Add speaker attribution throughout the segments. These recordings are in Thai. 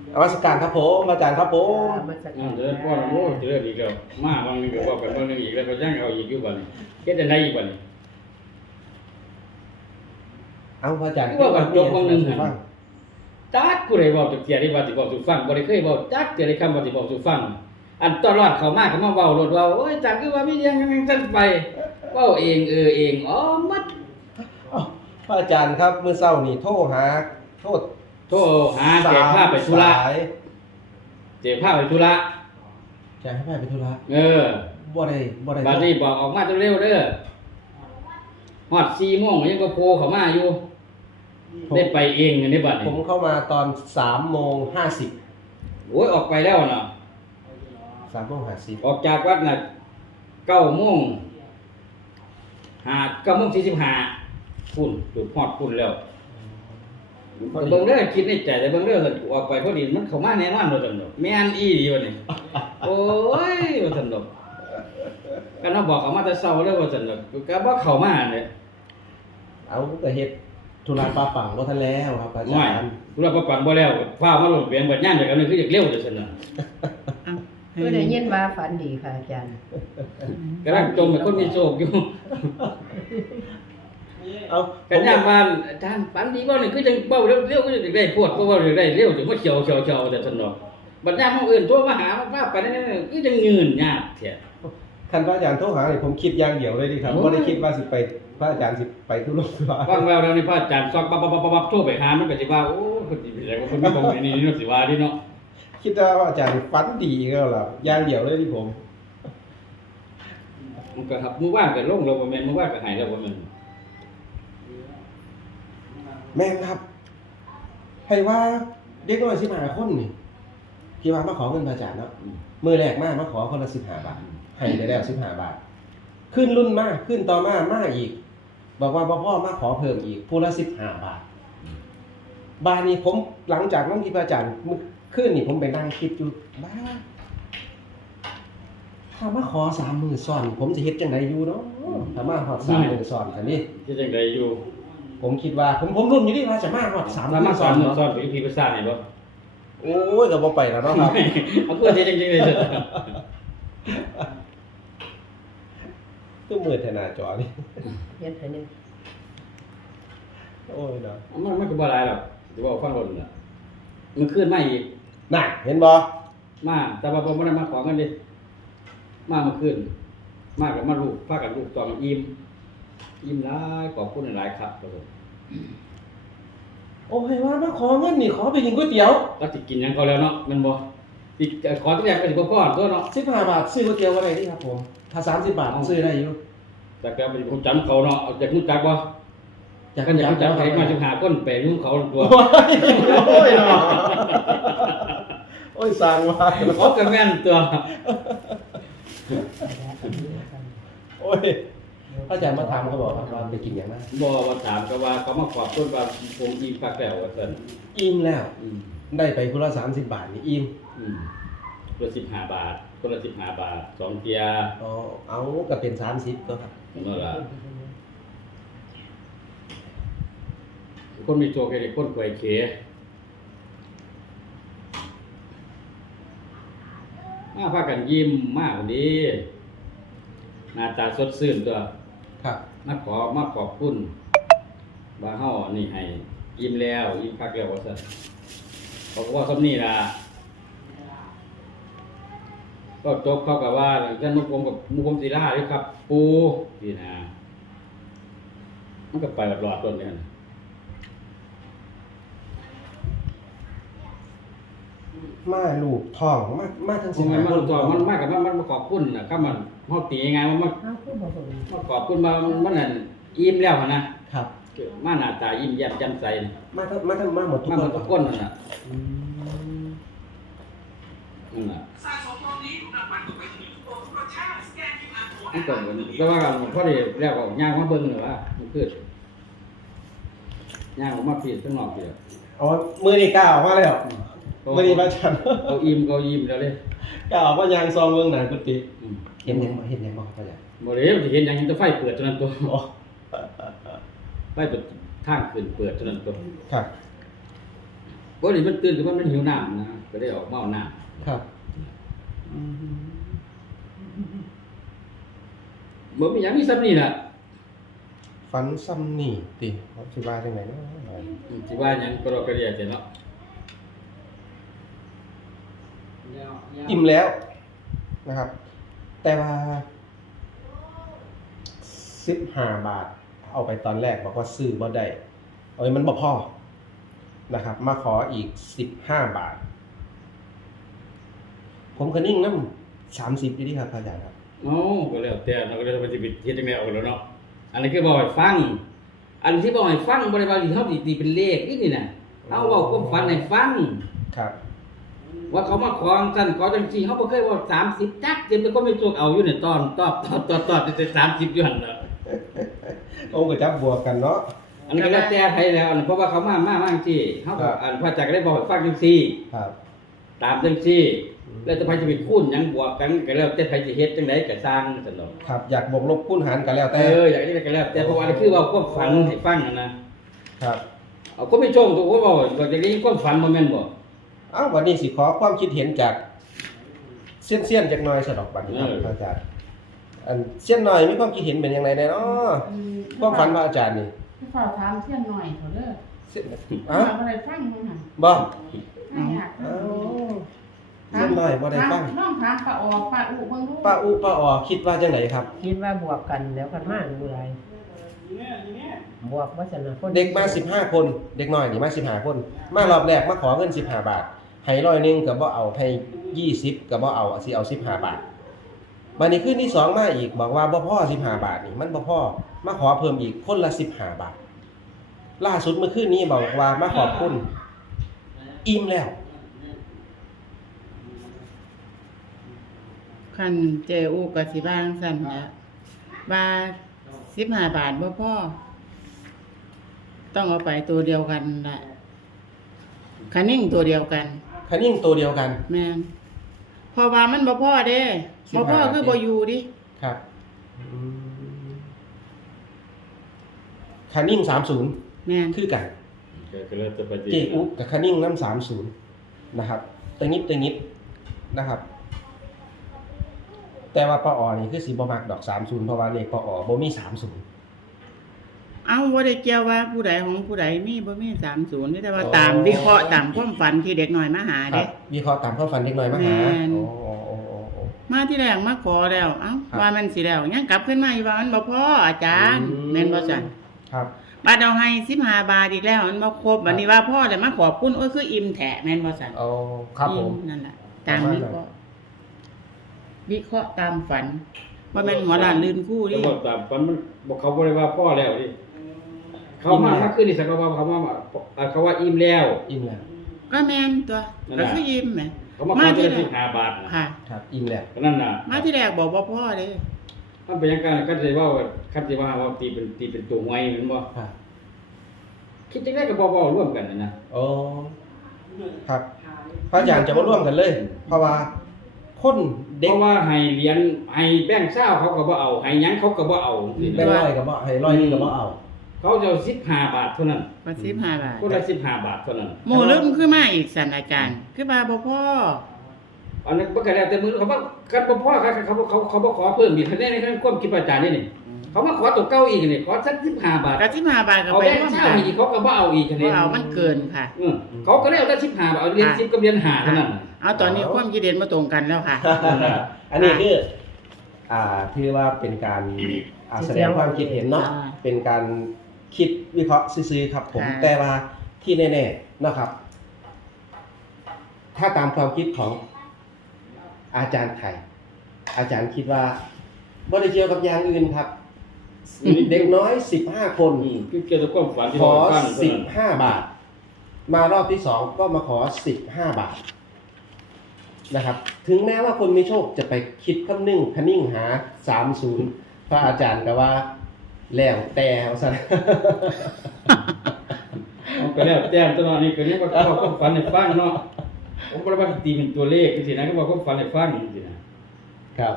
Speaker 1: นมัสการครับผมอาจารย์ครับผม
Speaker 2: มาสักการ
Speaker 3: เจอพ่อโอ้เจออีกแล้วมาบางนึงก็บอกกันบางนึงอีกแล้วก็ยังเอาอีกอยู่บัดนี้เฮ็ดได้อีกบัดนี้
Speaker 1: เอาอาจารย์
Speaker 3: ว่ากันจบบางนึงหั่นจักผู้ใดเว้าจักเที่ยได้ว่าสิบอกสู่ฟังบ่ได้เคยเว้าจักเที่ยได้คำว่าสิบอกสู่ฟังอันตลอดเข้ามาก็มาเว้ารถว่าโอ้ยจักคือว่ามียังซั่นไปเว้าเองเองอ๋อมัด
Speaker 1: พระอาจารย์ครับมื้อเช้านี่โทรหาโทษ
Speaker 3: โทรหาเจ็บพาไปธุระ
Speaker 1: สาย
Speaker 3: เจ็บพาไปธุระ
Speaker 1: จะให้ไปธุระ บ่ได้
Speaker 3: บัดนี้บอกออกมาเร็วๆเด้อฮอด 4:00 นยังก็โผล่เข้ามาอยู่ได้ไปเองอันนี้บัด
Speaker 1: ผ
Speaker 3: นี้
Speaker 1: มเข้ามาตอน3:50
Speaker 3: โอ้ยออกไปแล้วเนาะ
Speaker 1: 3:50
Speaker 3: ออกจากวัดน่ะ9:00 น9:45พุ่นจุดฮอดพุ่นแล้วเบิ่งเด้อคิดในใจแต่เบิ่งเด้อออกไปพอดีมันเข้ามาแน่นอนว่าซั่นดอกแม่นอีหลีว่านี่โอ้ยว่าซั่นดอกกันเฮาบอกเขามาแต่เช้าแล้วว่าซั่นดอกก็บ่เข้ามาเนี่ย
Speaker 1: เอาก็เฮ็ดธุระปาปังบ่ทันแล้วครับอา
Speaker 3: น้อ
Speaker 1: จาย รย์
Speaker 3: ธุระประปันบ่แล้วฟ้ามาลงเปลี่ยนเบิดย่านจากอันนึงคืออยากเร็วจังซั่นน่ะ
Speaker 2: เพื่อได้ยินว่าฝันดีค่ะอาจารย์
Speaker 3: กำลังจมให้คนมีโชคอยู่
Speaker 1: เอา
Speaker 3: กันย่ามว่าอาจารย์ฝันดีบ่นี่คือจังเว้าเร็วๆก็จังได้พวดบ่เว้าได้เร็วจังมาเขียวๆๆแต่ซั่นดอกบัดยามมื้ออื่นโทรมาหาว่าไปนั่นๆคือจังยืนยากแท้
Speaker 1: คันพระอาจารย์โทรหานี่ผมคิดอย่างเดียวเลยดิครับบ่ได้คิดว่าสิไปพระอาจารย์สิไปธุระ
Speaker 3: ฟังแววแล้วนี่พระอาจารย์ซอกปั๊บๆๆๆโทรไปหามันก็สิว่าโอ้คนสิเป็นไรว่าคนมีบ่นี่เนาะสิว่าดิเนาะ
Speaker 1: คิดว่าอาจารย์ฝันดีแล้วล่ะอย่างเดียวเลยที่ผม
Speaker 3: มันก็ครับมื้อวานก็ลงแล้วบ่แม่นมื้อวานก็หายแล้วบ่แม่น
Speaker 1: แม่นครับให้ว่าเด็กน้อย15คนนี่ที่ว่ามาขอเงินพระอาจารย์เนาะมื้อแรกมาขอคนละ15 บาทให้ได้แล้ว15 บาทขึ้นรุ่นมาขึ้นต่อมาอีกบอกว่าบ่พอมาขอเพิ่มอีกผู้ละ15 บาทบาทนี้ผมหลังจากนั้นที่พระอาจารย์มื้อคืนนี่ผมไปนั่งคิดอยู่บ้าถ้ามาขอ3มื้อซ้อนผมสิเฮ็ดจังไดอยู่เนาะถ้ามาฮอด3มื้อซ้อนคั่นนี่
Speaker 3: สิจังไดอยู่
Speaker 1: ผมคิดว่าผมรุ่นอยู่นี่ว่าจะมาฮอด3
Speaker 3: ถ้า
Speaker 1: มื้
Speaker 3: มา
Speaker 1: อ
Speaker 3: ส
Speaker 1: ซ้
Speaker 3: อ
Speaker 1: อน นเนาะ
Speaker 3: สอนไปพี่ภาษานี่บ่
Speaker 1: โอ้ยก็บ่ไปแล้วเนาะครับ
Speaker 3: เอาเพื่อที่จริงๆเลยสิ
Speaker 1: คือมืดแท้หน้าจอนี่
Speaker 2: เฮ็ดให้หนึง
Speaker 1: โอ้ยเนาะ
Speaker 3: มันก็บ่หลายหรอกสิบอกฟังรถน่ะมันขึ้นมาอีก
Speaker 1: น่ะเห็นบ่
Speaker 3: มาแต่ว่าผมบ่ได้มาขอเงินดิมาเมื่อคืนมากับมาลูกพากันลูกตองอิ่มหลายขอบคุณหลายครับครับผม
Speaker 1: โอ้ยว่ามาขอเงินนี่ขอไปกินก๋วยเตี๋ยว
Speaker 3: ก็สิกินหยังเขาแล้วเนาะแม่นบ่สิขอตัวอย่างก็สิบ่พอตัวเนาะ
Speaker 1: 15 บาทซื้อก๋วยเตี๋ยวก็ได้นี่ครับผม ถ้า30 บาทซื้อได้อยู่
Speaker 3: แต่ก็บ่จำเขาเนาะเอาจากรู้จักบ่จากกันอยากรู้จักใครมา15คนไปรู้เขาตัว
Speaker 1: โอ้ยเนาะโอ้ยสร้างว่า
Speaker 3: เขาก็แม่นตัว
Speaker 1: โอ้ยอาจารย์มาถามเขาบอกครับว่าไปกินหยังนะ
Speaker 3: บ่ว่าถามก็ว่าเขามาขอบคุณว่าผมอิ่มคักแล้วว่าซั่น
Speaker 1: อิ่มแล้ว
Speaker 3: อืม
Speaker 1: ได้ไปคนละ30 บาทนี่อิ่ม
Speaker 3: คนละ15 บาทคนละ15 บาท2เตีย
Speaker 1: อ๋อเอาก็เป็น30ก็ครับ
Speaker 3: นั่นล่ะคนมีโชคให้ได้คนกวยเขพากันยิ้มมากวันนี้หน้าตาสดชื่นตัว
Speaker 1: ครับ
Speaker 3: มาขอบคุณว่าเฮานี่ให้ยิ้มแล้วยิ้มคักแล้วว่าซั่นเขาก็ว่าซำนี้ล่ะก็จบเขาก็ว่าท่านมุกรมศิลาเด้อครับ ปูนี่นะมันก็ไปหลอดต้นนี่หั่น
Speaker 1: มาลูกท้องมาทั้ง
Speaker 3: ผม
Speaker 1: 15
Speaker 3: มันตัวมันมากกับมันมาขอบคุณนะครับมันเฮาตียังไงมันมา
Speaker 2: เอ้าคือบ่เบิ่ง
Speaker 3: มาขอบคุณมันนั่นอิ่มแล้วหั่นนะครับ มาหน้าตายิ้มแย้มแจ่มใส
Speaker 1: มาหมดทุก
Speaker 3: มา
Speaker 1: ค
Speaker 3: หม
Speaker 1: น
Speaker 3: ดทุกคนนั่นน่ะ
Speaker 1: อืม
Speaker 3: นั่นน่ะมันก็เหมือนก็ว่ากันพอดีแล้วก็ย่างมาเบิ่งนี่ว่ามันคือย่างออกมาปีข้างนอกพี่
Speaker 1: อ๋อมือนี่กล้าออกมาแล้วมือนี่พระอาจารย์
Speaker 3: เขายิ้มแล้วเลย
Speaker 1: กล้าออกมายางซองเมืองหนังกุฏิ
Speaker 3: อืม
Speaker 1: เห็นยังบ่ครับพระอาจารย์
Speaker 3: บ่ได้สิเห็นหยังเห็นแต่ไฟเปิดเท่านั้นตัว
Speaker 1: อ๋อ
Speaker 3: ไฟเปิดทางขึ้นเปิดเท่านั้นตัว
Speaker 1: ครับ
Speaker 3: บ่ได้มันตื่นขึ้นมามันหิวน้ำนะก็ได้ออกเมาหน้า
Speaker 1: ครับ
Speaker 3: บ่มีหยังมีซ้ำนี่ล่ะ
Speaker 1: ฝันซ้ำนี่ติสิว่าจังไดเนาะ
Speaker 3: สิว่าหยังก็รอกระเดียแต่เนาะ
Speaker 1: อิ่มแล้วนะครับ แต่ว่า15 บาท เอาไปตอนแรกบอกว่าซื้อบ่ได้เอ้ยมันบ่พอนะครับ มาขออีก15 บาท ผมก็นิ่งนำ30อยู่ดีครับอาจารย์ครับ
Speaker 3: เอ้าก็แล้วแต่เนาะก็เลยไปสิเฮ็ดจังได๋เอาแล้วเนาะอันนี้คือบอกให้ฟัง อันที่บอกให้ฟังบ่ได้ว่าสิเฮาสิตีเป็นเลขนี่น่ะเอาเว้าความฝันให้ฟัง
Speaker 1: ครับ
Speaker 3: ว่าเขามาขอจังขอจังซี่เฮาบ่เคยว่า30จักเต็มแต่ก็ไม่จกเอาอยู่นี่ตอนตอบแต่30อยู่หั่นน่ะ
Speaker 1: โอ้ก็จับบวกกันเนาะ
Speaker 3: อันนี้ก็แล้วแต่ไผแล้วอันนี้เพราะว่าเขามาจังซี่เฮา
Speaker 1: ครั
Speaker 3: ก็
Speaker 1: บ
Speaker 3: อันพระอาจารย์ก็ได้บอกให้ฟังจังซี่
Speaker 1: ครับ
Speaker 3: ตามจังซี่แล้วแต่ไผจะไปคูณหยังบวกกันก็แล้วแต่ไผสิเฮ็ดจังไดก็สร้างซั่นดอก
Speaker 1: ครับอยากบวกลบคูณหารกันแล้วแต่
Speaker 3: อยากได้ก็แล้วแต่เพราะว่าอันนี้คือว่าความฝันให้ฟังนะครับ เอาก็ไม่ชงตัวก็บอกว่าจะได้ความฝันบ่แม่นบ่
Speaker 1: อ้าววันนี้สิขอความคิดเห็นจากเสี้ยนๆจักหน่อยสะดอกบัดนี้ครับพระอาจารย์อันเสี้ยนหน่อยมีความคิดเห็นเป็นยังไงแน่เนาะความฝันพระอาจารย์นี่
Speaker 4: ที่ขอถามเสี้ยนหน่อยเถอะเด้อ
Speaker 1: เสี้ยน
Speaker 4: ถา
Speaker 1: อ้าม
Speaker 4: อะไรฟังมั้งหั่น
Speaker 1: บ่
Speaker 4: ไม่อยาก
Speaker 1: อ้าวเสี้ยนหน่อยบ่ได้ฟัง
Speaker 4: น้องถามป้าออกป้าอุเบิ่งดู
Speaker 1: ป้าอุป้าออคิดว่าจังไดครับ
Speaker 2: คิดว่าบวกกันแล้วกันมาเมื่อไรบวกว่าจะนะคน
Speaker 1: เด็กมา15 คนเด็กน้อยนี่มา15 คน มารอบแรกมาขอเงิน15 บาทให้100นึงก็บ่เอาให้20ก็บ่เอาสิเอา15 บาทบัดนี้คืนที่2มาอีกบอกว่าบ่พอ15 บาทนี่มันบ่พอมาขอเพิ่มอีกคนละ15 บาท ล่าสุดเมื่อคืนนี้บอกว่ามาขอบคุณอิ่มแล้ว
Speaker 4: คันเจอูก็สิบ้างสั่นแหละว่า15 บาทบ่พอต้องเอาไปตัวเดียวกันล่ะคันนิ่งตัวเดียวกัน
Speaker 1: คันยิ่งตัวเดียวกัน
Speaker 4: แม่นเพราะว่ามันบ่พอเด้บ่พอคือบ่อยู่ดิ
Speaker 1: ครับคันยิ่ง30
Speaker 4: แม่น
Speaker 1: คือกัน
Speaker 3: ก็แล้วแต่ปฏิ
Speaker 1: เจอุกับคันยิ่งน้ำ30นะครับตะงิดนะครับ แต่ว่าปอนี่คือสิบ่มักดอก30เพราะว่าเลขปอบ่มี30
Speaker 4: เอ้าบ่ได้เกี่ยวว่าผู้ใดของผู้ใดมีบ่มี30นี่แต่ว่าตามวิเคราะห์ตามความฝันที่เด็กน้อยมาหา
Speaker 1: ครั
Speaker 4: เด้
Speaker 1: บวิเคราะห์ตามความฝันเด็กน้อยมาหา
Speaker 4: แม่น
Speaker 1: โอ้
Speaker 4: มาที่แรกมาขอแล้ว เอ้า
Speaker 1: ครับ
Speaker 4: ว่ามันสิแล้วยังกลับขึ้นมาอีกว่ามันบ่พออาจารย์แม่นบ่ซั่น
Speaker 1: ครับ
Speaker 4: บาทเอาให้15 บาทอีกแล้วมันบ่ครบบัดนี้ว่าพ่อแล้วมาขอบคุณโอ้ยคืออิ่มแท้แม่นบ่ซั่น
Speaker 1: เอาครับผม
Speaker 4: นั่นแหละตามวิเคราะห์วิเคราะห์ตามฝันว่าแม่นหัวล้านลื่นคู่
Speaker 3: ก็
Speaker 4: ดิ
Speaker 3: บอกตามฝันมันบอกเขาบ่ได้ว่าพ่อแล้วดิเขามาคืนนี่สักว่าเขามาเขาว่าอิ่มแล้ว
Speaker 1: อิ่มแล้ว
Speaker 4: ก็แม่นตัว
Speaker 3: นั่น
Speaker 4: ก็
Speaker 3: น่ะ
Speaker 4: คืออิ่มแหม
Speaker 3: เขามาขอจะได้15 บาทนะ
Speaker 4: ค่ะ
Speaker 1: ครับอิ่มแล้ว
Speaker 3: ก็นั่นน่ะ
Speaker 4: มาที่แรกบอกว่าพ่อเด้
Speaker 3: มันเป็นยังไงคันสิว่าคันสิว่าตีเป็นตัวหวยแม่นบ่
Speaker 1: ครับ
Speaker 3: คิดจังได๋ก็บ่ร่วมกันนะ
Speaker 1: โอ้ครับพระอาจารย์จะมาร่วมกันเลย เพราะว่าคน
Speaker 3: เพ
Speaker 1: เด็ก
Speaker 3: ราะว่าให้เหรียญให้แบงค์20เขาก็บ่เอาให้หยังเขาก็บ่เอานี่
Speaker 1: แบง
Speaker 3: นะ
Speaker 1: ค์ร้อยกับบ่ให้ร้อยหนึงกับบ่เอา
Speaker 3: เขาจะเอา15 บาทเท่านั้น
Speaker 4: ว่า15 บาท
Speaker 3: คนละ15 บาทเท่านั้น
Speaker 4: หมู่ลืมคือมาอีกสั่นอาจารย์ คือว่าบ่พ่อ
Speaker 3: อันนั้นบ่ก็แล้วแต่มือเขาว่ากันบ่พอเขาบ่ขอเพิ่มอีกคะแนนในความคิดอาจารย์นี่เขามาขอตัวเก่าอีกนี่ขอสัก15 บาท
Speaker 4: ก็15 บาทก็
Speaker 3: เอา
Speaker 4: ไป
Speaker 3: แบง
Speaker 4: ร่ว
Speaker 3: ค์
Speaker 4: ม
Speaker 3: เช้า
Speaker 4: กัน
Speaker 3: อีกเขาก็บ่เอาอีกคะแน
Speaker 4: บ่
Speaker 3: น
Speaker 4: เอามันเกินค่ะ
Speaker 3: เขาก็แล้วแต่15บาทเอาเหรียญ10กับเหรียญ5เท่านั้น
Speaker 4: เอาตอนนี้ความคิดเห็นบ่ตรงกันแล้วค่ะ
Speaker 1: อันนี้คือถือว่าเป็นการแสดงความคิดเห็นเนาะ
Speaker 4: อ่า
Speaker 1: เป็นการคิดวิเคราะห์ซื่อๆครับผม
Speaker 4: ค่ะ
Speaker 1: แต่ว่าที่แน่ๆนะครับ ถ้าตามความคิดของอาจารย์ไข่อาจารย์คิดว่าบ่ได้เกี่ยวกับอย่างอื่นครับ เด็กน้อย15 คน
Speaker 3: คือเกี่ยวกับความฝันที่
Speaker 1: ขอ
Speaker 3: เราฟังเท่านั้น
Speaker 1: 15 บาท มารอบที่2ก็มาขอ15 บาทนะครับ ถึงแม้ว่าคนมีโชคจะไปคิดคำนิ่งหา30พระอาจารย์ก็ว่าแล้วแต่เอาซะ
Speaker 3: เอาก็แล้วแต่ตลอดนี้ก็เรียกว่าเขาความฝันให้ฟังเนาะผมบ่ได้ว่าตีเป็นตัวเลขจังซี่นะก็บอกความฝันให้ฟังจังซี่นะครับ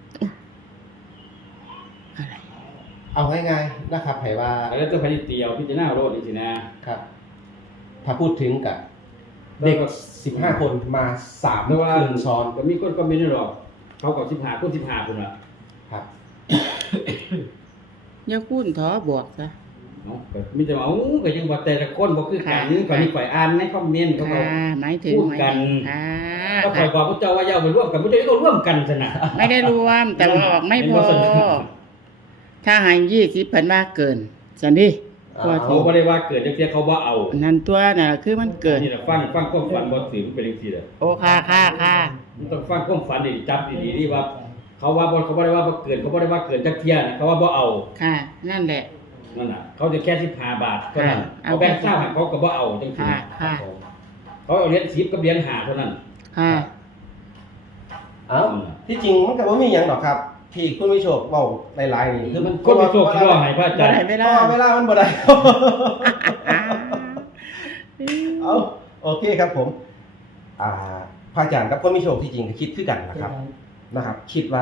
Speaker 1: เอาง่ายๆนะครับให้ว่า
Speaker 3: แล้วต้องพยายามตีเอาพิจารณาโลดจังซี่นะครับ
Speaker 1: ถ้าพูดถึงกับเด็ก15 คนมา3
Speaker 3: แต่ว่า
Speaker 1: คืนซ้อน
Speaker 3: ก็มีคนก็ไม่ได้หรอกเขาก็15คน15คนล่ะ
Speaker 1: ครับ
Speaker 4: อย่าคุ้นท้อบวกซะ
Speaker 3: เนาะก็มีแต่ว่าก็ยังว่าแต่ละคนบ่คือกันก็นี่ข่อยอ่านในคอมเมนต์เขาก็
Speaker 4: ค่ะหมายถึง
Speaker 3: พูดกัน
Speaker 4: ค่ะ
Speaker 3: ก็ข่อยบอกพระเจ้าว่าอย่าเอาไปร่วมกันพระเจ้าก็ร่วมกันซะนะ
Speaker 4: ไม่ได้รวม แต่ว่าออกไม่พอ ถ้าให้20เพิ่นว่าเกินจังดิ
Speaker 1: อ่า
Speaker 3: เขาบ่ได้ว่าเกิดจังซี่เขาบ่เอา
Speaker 4: นั่นตัวน่ะคือมันเกิน
Speaker 3: นี่ล่ะฟังความฝันบ่ถือมันเป็นจังซี่แหละ
Speaker 4: โอ้ค่ะค่ะ
Speaker 3: มันต้องฟังความฝันดีจับดีๆนี่ว่า เขาว่าบ่เขาบ่ได้ว่าบ่เกินเขาบ่ได้ว่าเกินจักเที่ยนะเขาว่าบ่เอา
Speaker 4: ค่ะ นั่นแหละ
Speaker 3: นั่นน่ะเขาจะแค่15 บาทเท่านั้น
Speaker 4: เอา
Speaker 3: เขาแบ่งเศร้าให้เขาก็บ่เอาจังซี่
Speaker 4: ค่ะค่ะ
Speaker 3: เขาเอาเหรียญ10กับเหรียญ5เท่านั้น
Speaker 4: ค่ะ
Speaker 1: เอ้าที่จริงมันก็บ่มีหยังหรอกครับ ที่คุณวิโชคเว้าหลายๆนี่
Speaker 3: คือมันคนมีโชคที่ว่าให้พระอาจารย์
Speaker 4: บ่ได้เวลา
Speaker 1: เวลามันบ่ได้ เอาโอเคครับผม พระอาจารย์กับคนมีโชคที่จริงก็คิดคือกันนะครับ คิดว่า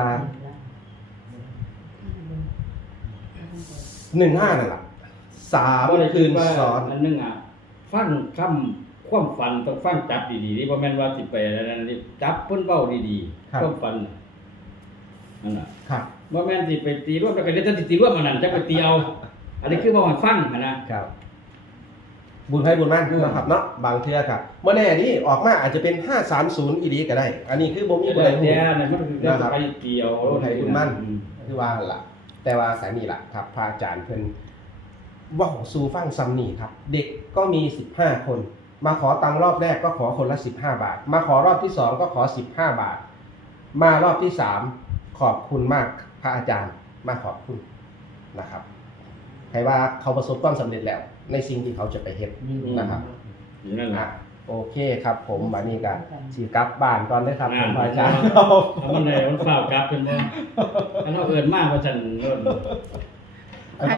Speaker 1: 15นั่นแหละ
Speaker 3: บ่ได้
Speaker 1: 3 คื
Speaker 3: คิด
Speaker 1: น
Speaker 3: ว่า
Speaker 1: ซ้อน
Speaker 3: อันนึงอ่ะฟังคำความฝันต้องฟังจับดีๆนี่บ่แม่นว่าสิไปอันนั้นนี่จับเพิ่นเว้าดี
Speaker 1: ครับ
Speaker 3: ๆความฝันน่ะนั่นน่ะ
Speaker 1: ครับ
Speaker 3: บ่แม่นสิไปตีร่วมแล้วก็เดี๋ยวจะสิตีร่วมอันนั้นจะไปตีเอา อันนี้คือบ่ให้ฟังหันนะครับ
Speaker 1: บุญไพ่บุญมั่นนะครับเนาะบางเทื่อครับเมื่อแน่นี้ออกมาอาจจะเป็น530อีดีก็ได้ อันนี้คือบ่มี
Speaker 3: แต่
Speaker 1: ผู้ใดรู้
Speaker 3: นั่นมันคือเรื่องไปตีเอา
Speaker 1: บุญไพ่บุญมั่นคือว่าล่ะ แต่ว่าสายนี้ล่ะครับพระอาจารย์เพิ่นเว้าสู่ฟังซ้ำนี่ครับ เด็กก็มี15 คน มาขอตังค์รอบแรกก็ขอคนละ15 บาท มาขอรอบที่2ก็ขอ15 บาท มารอบที่3ขอบคุณมากพระอาจารย์มาขอบคุณนะครับใครว่าเขาประสบความสำเร็จแล้ว ในสิ่งที่เขาจะไปเฮ็ดนะครับ
Speaker 3: นั่นแหละ
Speaker 1: โอเคครับผมบัดนี้ก็สิกลับบ้านก่อนเด้อครับผมพระอาจารย์
Speaker 3: เอามันได้มันฝ้าวกลับเป็นบ่อันเฮาเอิ้นมาว่าซั่นเอิ้น